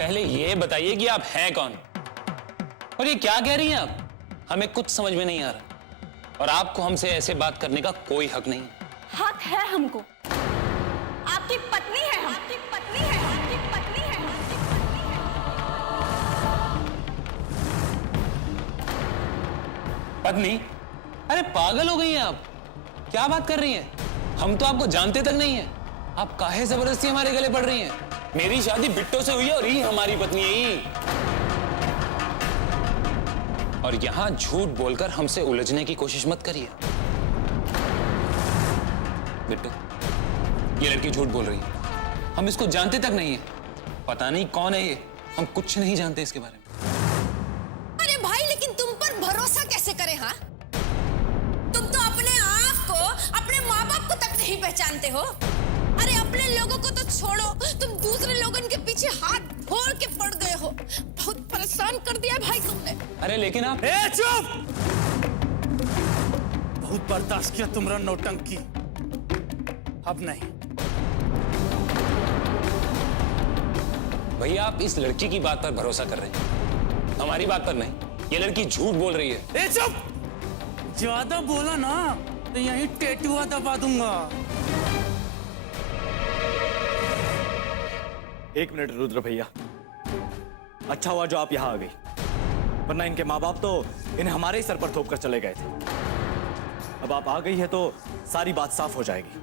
पहले ये बताइए कि आप हैं कौन और ये क्या कह रही हैं आप? हमें कुछ समझ में नहीं आ रहा और आपको हमसे ऐसे बात करने का कोई हक नहीं। हक है हमको। आपकी पत्नी है हम। आपकी पत्नी है। आपकी पत्नी है। आपकी पत्नी है। पत्नी? अरे पागल हो गई हैं आप? क्या बात कर रही हैं? हम तो आपको जानते तक नहीं हैं। आप काहे जबरदस्ती हमारे गले पड़ रही हैं? मेरी शादी बिट्टो से हुई है और ये हमारी पत्नी है ही। और यहां झूठ बोलकर हमसे उलझने की कोशिश मत करिए। बिट्टो, ये लड़की झूठ बोल रही है। हम इसको जानते तक नहीं है। पता नहीं कौन है ये, हम कुछ नहीं जानते इसके बारे में। अरे भाई, लेकिन तुम पर भरोसा कैसे करें? हाँ, तुम तो अपने आप को, अपने माँ बाप को तक नहीं पहचानते हो। अरे अपने लोगों को तो छोड़ो, तुम दूसरे लोगों के पीछे हाथ फोड़ के पड़ गए हो। बहुत परेशान कर दिया भाई तुमने। अरे लेकिन आप चुप! बहुत बर्दाश्त किया तुम्हारा नौटंकी, अब नहीं। भैया, आप इस लड़की की बात पर भरोसा कर रहे हैं, हमारी बात पर नहीं। ये लड़की झूठ बोल रही है। चुप! ज्यादा बोला ना तो यहीं टेटुआ दबा दूंगा। एक मिनट रुद्र भैया, अच्छा हुआ जो आप यहाँ आ गई, वरना इनके माँ बाप तो इन्हें हमारे ही सर पर थोप कर चले गए थे। अब आप आ गई है तो सारी बात साफ हो जाएगी।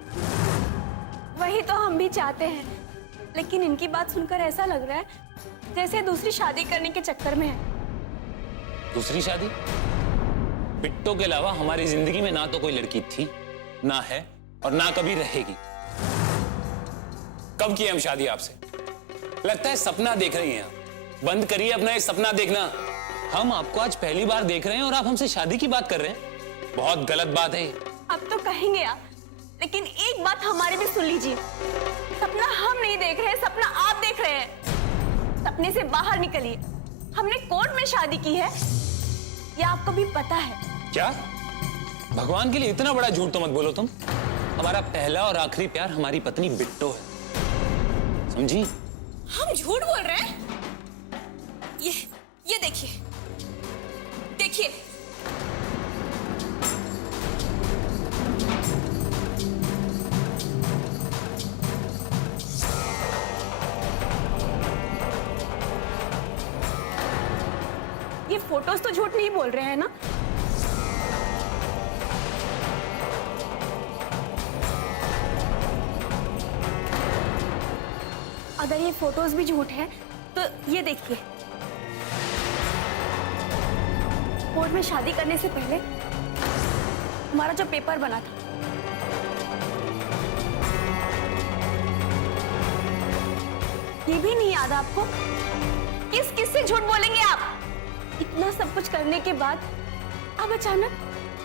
वही तो हम भी चाहते हैं, लेकिन इनकी बात सुनकर ऐसा लग रहा है जैसे दूसरी शादी करने के चक्कर में है। दूसरी शादी? बिट्टो के अलावा हमारी जिंदगी में ना तो कोई लड़की थी, ना है और ना कभी रहेगी। कब की हम शादी आपसे? लगता है सपना देख रही हैं आप। बंद करिए अपना ये सपना देखना। हम आपको आज पहली बार देख रहे हैं और आप हमसे शादी की बात कर रहे हैं। बहुत गलत बात है। अब तो कहेंगे आप, लेकिन एक बात हमारी भी सुन लीजिए। सपना हम नहीं देख रहे, सपना आप देख रहे हैं। सपने से बाहर निकलिए। हमने कोर्ट में शादी की है, ये आपको भी पता है। क्या? भगवान के लिए इतना बड़ा झूठ तो मत बोलो तुम। हमारा पहला और आखिरी प्यार हमारी पत्नी बिट्टो है, समझी? हम झूठ बोल रहे हैं? ये देखिए, देखिए। ये फोटोज तो झूठ नहीं बोल रहे हैं ना? अगर ये फोटोज भी झूठ है तो ये देखिए, कोर्ट में शादी करने से पहले हमारा जो पेपर बना था, ये भी नहीं याद आपको? किससे झूठ बोलेंगे आप? इतना सब कुछ करने के बाद अब अचानक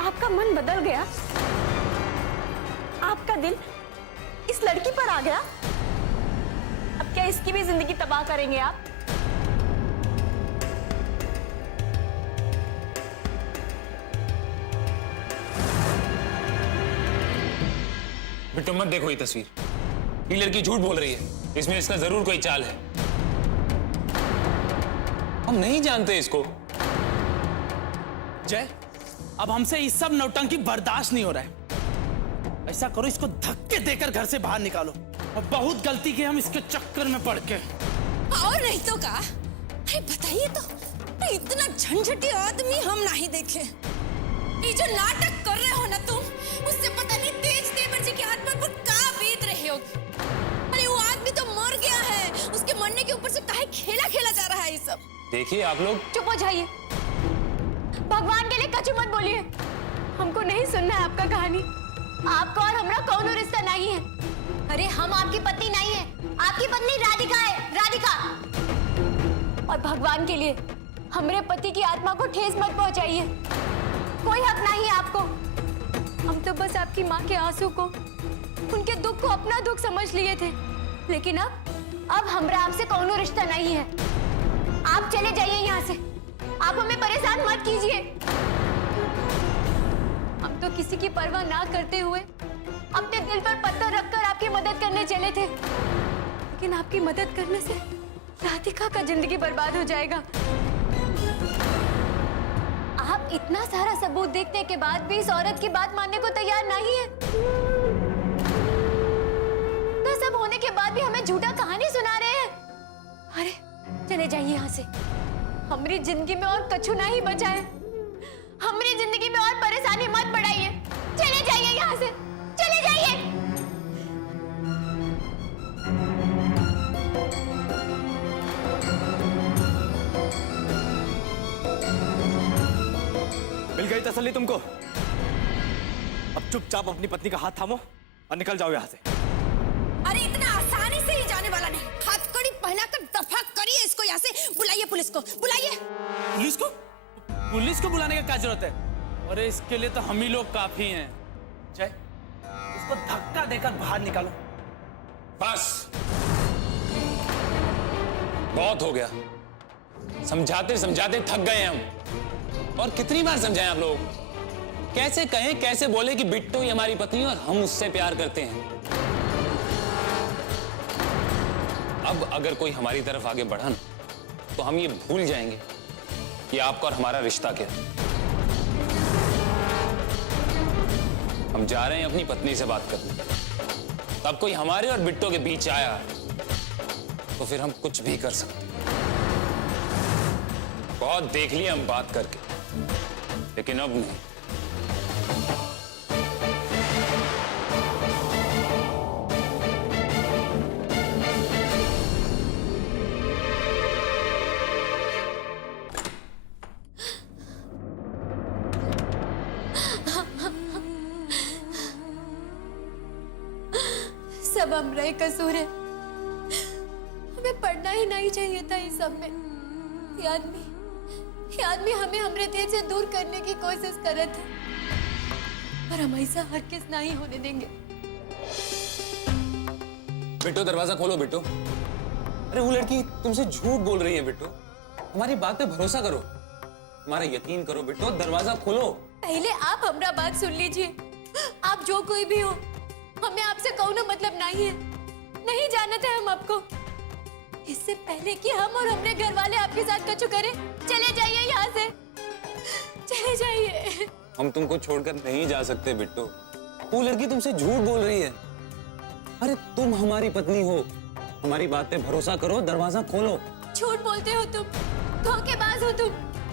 आपका मन बदल गया, आपका दिल इस लड़की पर आ गया। अब क्या इसकी भी जिंदगी तबाह करेंगे आप? बिट्टो मत देखो ये तस्वीर, ये लड़की झूठ बोल रही है, इसमें इसका जरूर कोई चाल है। हम नहीं जानते इसको। जय, अब हमसे इस सब नौटंकी बर्दाश्त नहीं हो रहा है। ऐसा करो, इसको धक्के देकर घर से बाहर निकालो। और बहुत गलती की हम इसके चक्कर में पड़ के। और नहीं तो का? अरे बताइए तो, इतना झंझटी आदमी हम नहीं देखे। ये जो नाटक कर रहे हो ना तुम, उससे पता नहीं तेज तेवर जी के आत्मा पर क्या बीत रहे हो। अरे वो आदमी तो मर गया है, उसके मरने के ऊपर से काहे खेला खेला जा रहा है ये सब। देखिए आप लोग चुप हो जाइए, भगवान के लिए कछु मत बोलिए। हमको नहीं सुनना है आपका कहानी। आपका और हमरा कौनो रिश्ता नहीं है। अरे हम आपकी पत्नी नहीं है, आपकी पत्नी राधिका है, राधिका। और भगवान के लिए हमरे पति की आत्मा को ठेस मत पहुंचाइए। कोई हक नहीं है आपको। हम तो बस आपकी माँ के आंसू को, उनके दुख को अपना दुख समझ लिए थे। लेकिन अब हमरा आपसे कौनो रिश्ता नहीं है। आप चले जाइए यहाँ से। आप हमें परेशान मत कीजिए। हम तो किसी की परवाह ना करते हुए अपने दिल पर पत्थर रखकर आपकी मदद करने चले थे, लेकिन आपकी मदद करने से राधिका का जिंदगी बर्बाद हो जाएगा। आप इतना सारा सबूत देखने के बाद भी इस औरत की बात मानने को तैयार नहीं है। तो सब होने के बाद भी हमें झूठा कहानी सुना रहे हैं। अरे चले जाइए यहाँ से। हमारी जिंदगी में और कछु नहीं बचा है। हमारी जिंदगी में और परेशानी मत बढ़ाइए। चले जाइए यहाँ से, चले जाइए। मिल गई तसल्ली तुमको? अब चुपचाप अपनी पत्नी का हाथ थामो और निकल जाओ यहाँ से। अरे इतना आसानी से ही जाने वाला नहीं। हथकड़ी पहनाकर दफा करिए इसको यहाँ से। बुलाइए पुलिस को, बुलाइए। पुलिस को? पुलिस को बुलाने का क्या जरूरत है? अरे इसके लिए तो हम ही लोग काफी हैं। जय, इसको धक्का देकर बाहर निकालो। बस बहुत हो गया। समझाते समझाते थक गए हम। और कितनी बार समझाएं आप लोग? कैसे कहें, कैसे बोले कि बिट्टो ही हमारी पत्नी और हम उससे प्यार करते हैं। अब अगर कोई हमारी तरफ आगे बढ़ा ना, तो हम ये भूल जाएंगे कि आपका और हमारा रिश्ता क्या है। हम जा रहे हैं अपनी पत्नी से बात करने। तब कोई हमारे और बिट्टो के बीच आया तो फिर हम कुछ भी कर सकते। बहुत देख लिया हम बात करके, लेकिन अब नहीं। सब हमरा ही कसूर है। हमें पढ़ना ही नहीं चाहिए था इस सब में। ये आदमी हमें हमरे देश से दूर करने की कोशिश कर रहे थे, पर हम ऐसा हरगिज़ नहीं होने देंगे। बिट्टो दरवाजा खोलो बिट्टो। अरे वो लड़की तुमसे झूठ बोल रही है बिट्टो। हमारी बात पे भरोसा करो, हमारा यकीन करो बिट्टो, दरवाजा खोलो। पहले आप हमारा बात सुन लीजिए। आप जो कोई भी हो, हमें आपसे कौनो मतलब नहीं है। नहीं जानते हम आपको। इससे पहले कि हम और हमारे घर वाले आपके साथ कुछ करें, चले जाइए यहाँ से, चले जाइए। हम तुमको छोड़कर नहीं जा सकते बिट्टू। वो लड़की तुमसे झूठ बोल रही है। अरे तुम हमारी पत्नी हो, हमारी बात पे भरोसा करो, दरवाजा खोलो। झूठ बोलते हो तुम, धोखेबाज हो तुम।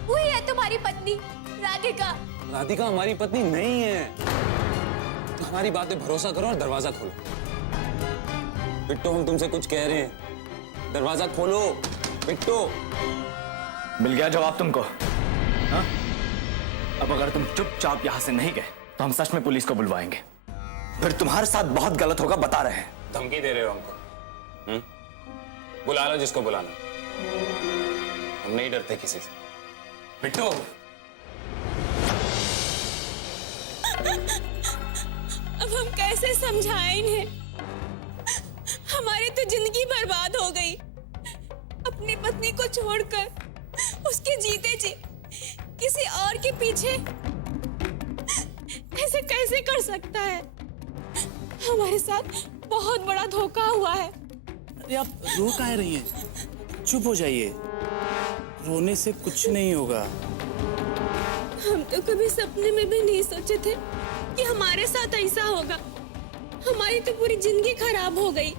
वही है तुम्हारी पत्नी राधिका। राधिका हमारी पत्नी नहीं है। तो हमारी बात पे भरोसा करो और दरवाजा खोलो। बिट्टू हम तुमसे कुछ कह रहे हैं, दरवाजा खोलो बिट्टू। मिल गया जवाब तुमको? हाँ? अब अगर तुम चुपचाप यहाँ से नहीं गए तो हम सच में पुलिस को बुलवाएंगे। फिर तुम्हारे साथ बहुत गलत होगा, बता रहे हैं। धमकी दे रहे हो हमको? बुला लो जिसको बुलाना। हम नहीं डरते किसी से। बिट्टू अब हम कैसे समझाएं इन्हें? हमारी तो जिंदगी बर्बाद हो गई। अपनी पत्नी को छोड़कर उसके जीते जी किसी और के पीछे ऐसे कैसे कर सकता है? हमारे साथ बहुत बड़ा धोखा हुआ है। अरे आप रो काहे रही हैं? चुप हो जाइए, रोने से कुछ नहीं होगा। हम तो कभी सपने में भी नहीं सोचे थे कि हमारे साथ ऐसा होगा। हमारी तो पूरी जिंदगी खराब हो गई।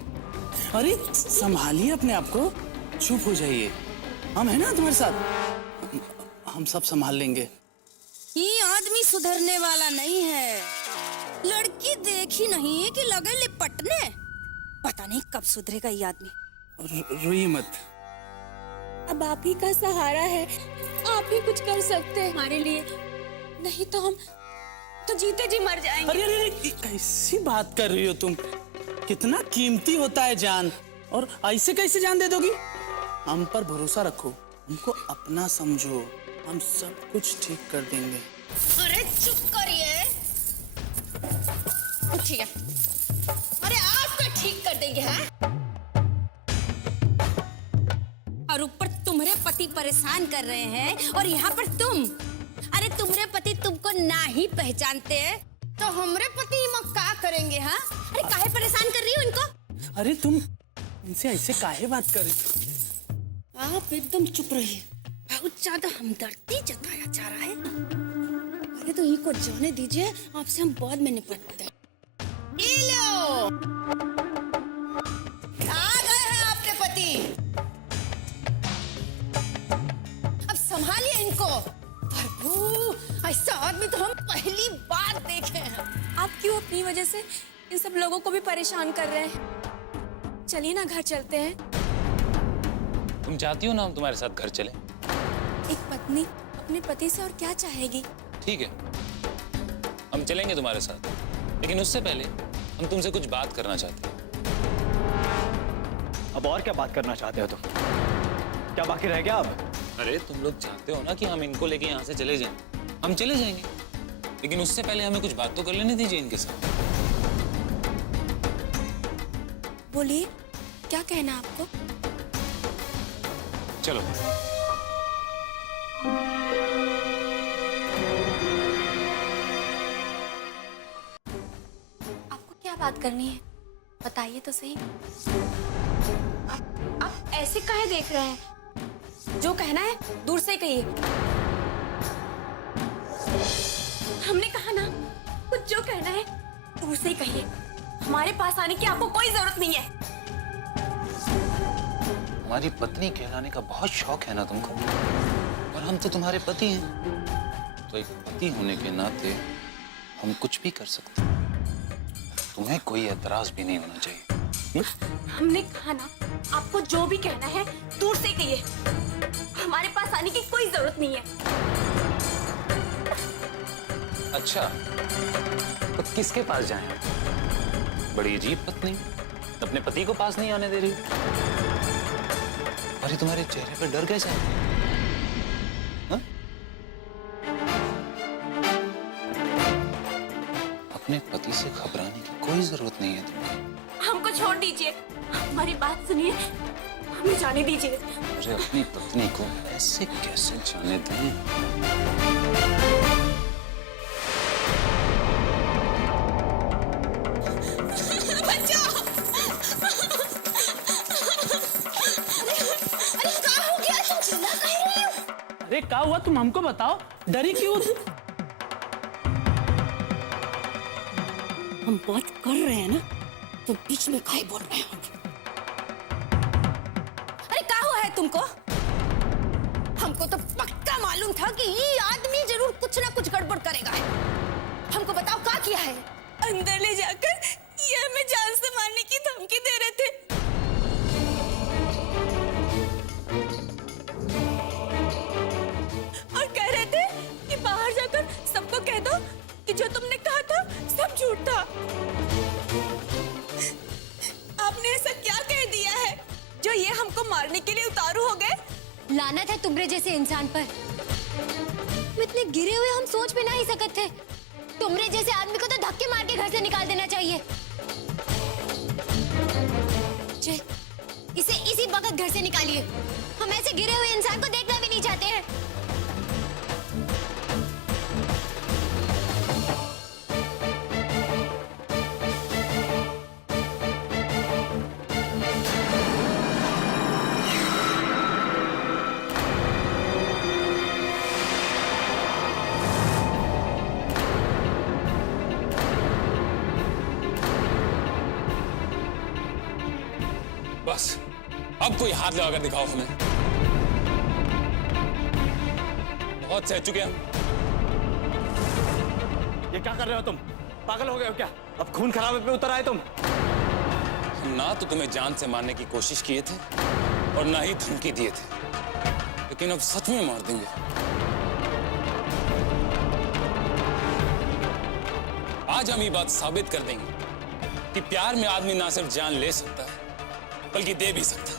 अरे संभालिए अपने आप को, चुप हो जाइए। हम है ना तुम्हारे साथ, हम सब संभाल लेंगे। ये आदमी सुधरने वाला नहीं है। लड़की देखी नहीं कि लगे लिपटने। पता नहीं कब सुधरेगा ये आदमी। रोइए मत। अब आप ही का सहारा है, आप ही कुछ कर सकते हैं हमारे लिए, नहीं तो हम तो जीते जी मर जाएंगे। अरे अरे कैसी बात कर रही हो तुम? कितना कीमती होता है जान, और ऐसे कैसे जान दे दोगी? हम पर भरोसा रखो, हमको अपना समझो, हम सब कुछ ठीक कर देंगे। अरे चुप करिए, उठिए। अरे आपका ठीक कर देंगे हैं? और ऊपर तुम्हारे पति परेशान कर रहे हैं, और यहाँ पर तुम। अरे तुम्हारे पति तुमको ना ही पहचानते हैं तो हमरे पति क्या करेंगे? हाँ, अरे काहे परेशान कर रही हो इनको? अरे तुम इनसे ऐसे काहे बात कर रही थी? आप एकदम चुप रहिए। बहुत ज्यादा हमदर्दी जताया जा रहा है। अरे तो इनको जाने दीजिए, आपसे हम बाद में निपटते हैं। ये लो, आ गए हैं आपके पति। अब संभालिए इनको। प्रभु, ऐसा आदमी तो हम पहली बार देखे हैं। आप क्यों अपनी वजह से इन सब लोगों को भी परेशान कर रहे हैं? चलिए ना घर चलते हैं। तुम चाहती हो ना हम तुम्हारे साथ घर चले? एक पत्नी अपने पति से और क्या चाहेगी? ठीक है, हम चलेंगे तुम्हारे साथ, लेकिन उससे पहले हम तुमसे कुछ बात करना चाहते हैं। अब और क्या बात करना चाहते हो तुम? क्या बाकी रह गया अब? अरे तुम लोग चाहते हो ना कि हम इनको लेके यहाँ से चले जाएं। हम चले जाएंगे, लेकिन उससे पहले हमें कुछ बात तो कर लेने दीजिए इनके साथ। बोलिए, क्या कहना आपको? चलो। आपको क्या बात करनी है, बताइए तो सही। आप ऐसे काहे देख रहे हैं? जो कहना है दूर से कहिए। हमने कहा ना, कुछ जो कहना है दूर से कहिए। हमारे पास आने की आपको कोई जरूरत नहीं है। हमारी पत्नी कहलाने का बहुत शौक है ना तुमको, और हम तो तुम्हारे पति हैं, तो एक पति होने के नाते हम कुछ भी कर सकते हैं। तुम्हें कोई एतराज भी नहीं होना चाहिए। हमने कहा ना, आपको जो भी कहना है दूर से कहिए। हमारे पास आने की कोई जरूरत नहीं है। अच्छा, तो किसके पास जाएं? बड़ी अजीब पत्नी, अपने पति को पास नहीं आने दे रही। अरे तुम्हारे चेहरे पे डर कैसा है? हाँ? अपने पति से घबराने की कोई जरूरत नहीं है तुमको। हमको छोड़ दीजिए, हमारी बात सुनिए, हमें जाने दीजिए। अरे अपनी पत्नी को ऐसे कैसे जाने दें? अरे क्या हुआ तुम हमको बताओ, डरी क्यों? हम बात कर रहे हैं ना, तो बीच में काहे बोल रहे हो? अरे क्या हुआ है तुमको? हमको तो पक्का मालूम था कि ये आदमी जरूर कुछ ना कुछ गड़बड़ करेगा। हमको बताओ क्या किया है? अंदर ले जाकर ये हमें जान से मारने की धमकी दे रहे थे। और कह रहे थे कि बाहर जाकर सबको कह दो कि जो तुमने कहा था सब झूठ था। आपने ऐसा क्या कह दिया है जो ये हमको मारने के लिए उतारू हो गए? लानत है तुमरे जैसे इंसान पर। इतने गिरे हुए हम सोच भी नहीं सकते थे। तुमरे जैसे आदमी को तो धक्के मार के घर से निकाल देना चाहिए। इसे इसी वक्त घर से निकालिए। हम ऐसे गिरे हुए इंसान को देखना भी नहीं चाहते हैं। बस अब कोई हाथ लगाकर दिखाओ हमें। बहुत सह चुके हम। ये क्या कर रहे हो तुम? पागल हो गए हो क्या? अब खून खराबे पे उतर आए तुम? हम ना तो तुम्हें जान से मारने की कोशिश किए थे और ना ही धमकी दिए थे, लेकिन अब सच में मार देंगे। आज हम ये बात साबित कर देंगे कि प्यार में आदमी ना सिर्फ जान ले सकता है बल्कि दे भी सकता है।